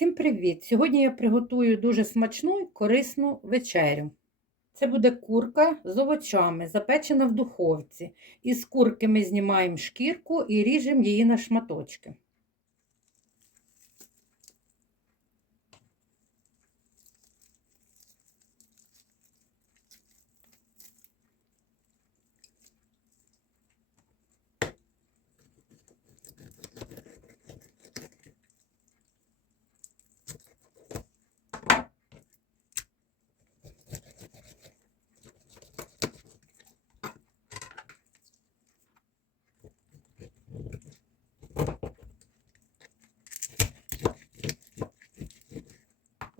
Всім привіт! Сьогодні я приготую дуже смачну і корисну вечерю. Це буде курка з овочами, запечена в духовці. Із курки ми знімаємо шкірку і ріжемо її на шматочки.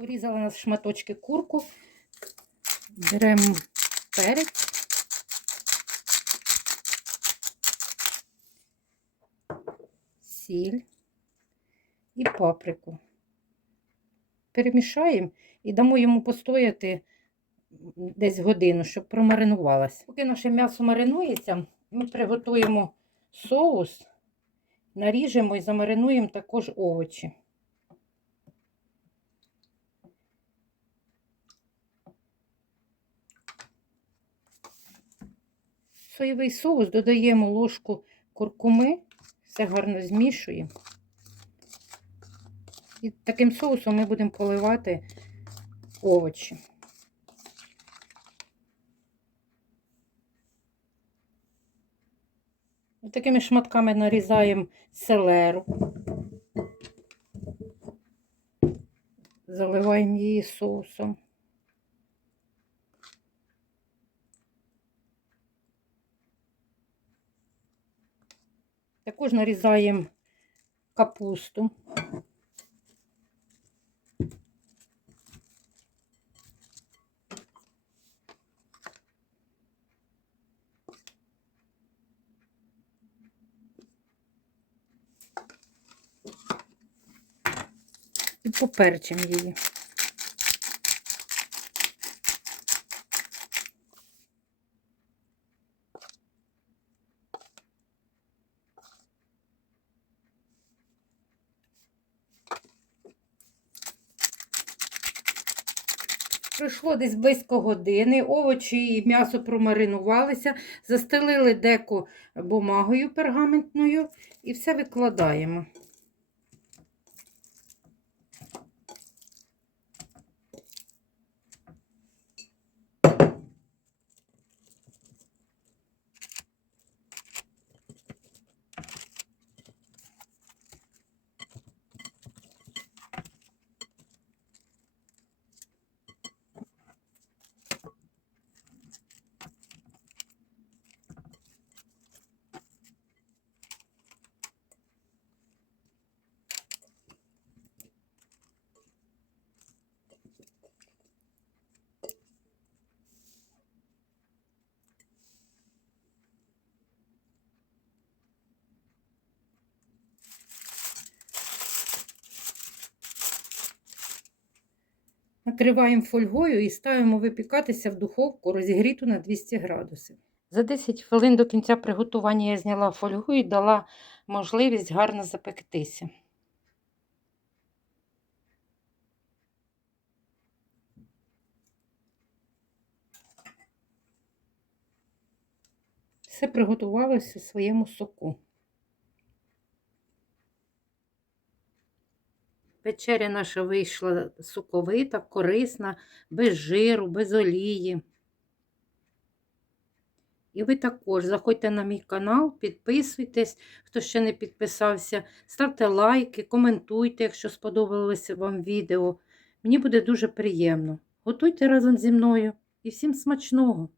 Порізала на шматочки курку, беремо перець, сіль і паприку. Перемішаємо і дамо йому постояти десь годину, щоб промаринувалося. Поки наше м'ясо маринується, ми приготуємо соус, наріжемо і замаринуємо також овочі. Соєвий соус додаємо ложку куркуми, все гарно змішуємо. І таким соусом ми будемо поливати овочі. Ось такими шматками нарізаємо селеру, заливаємо її соусом. Також нарізаємо капусту. І поперчимо її. Пройшло десь близько години, овочі і м'ясо промаринувалися, застелили деко бумагою пергаментною і все викладаємо. Накриваємо фольгою і ставимо випікатися в духовку розігріту на 200 градусів. За 10 хвилин до кінця приготування я зняла фольгу і дала можливість гарно запектися. Все приготувалося у своєму соку. Вечеря наша вийшла соковита, корисна, без жиру, без олії. І ви також заходьте на мій канал, підписуйтесь, хто ще не підписався, ставте лайки, коментуйте, якщо сподобалося вам відео. Мені буде дуже приємно. Готуйте разом зі мною і всім смачного!